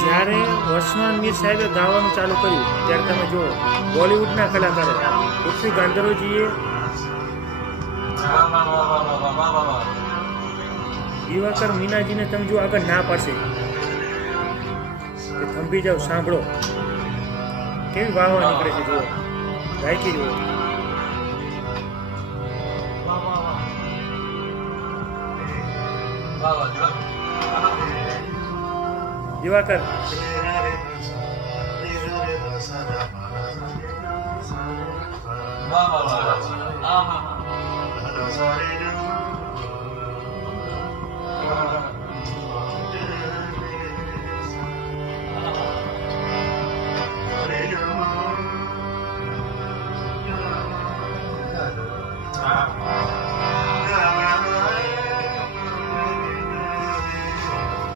જ્યારે ઓસમાન મીર સાહેબે ગાવાનું ચાલુ કર્યું, ત્યારે તમે જુઓ, બોલિવૂડના કલાકારો, પૃથ્વી ગાંધરોજીએ દિવાકર મીનાજીને તમે જો આગળ ના પાડશે. કે થંભી જાઓ, સાંભળો. કેવી વાહવા નીકળે છે, જુઓ. ગાયકી જુઓ. વાહ વાહ. Diwakar Thank uh.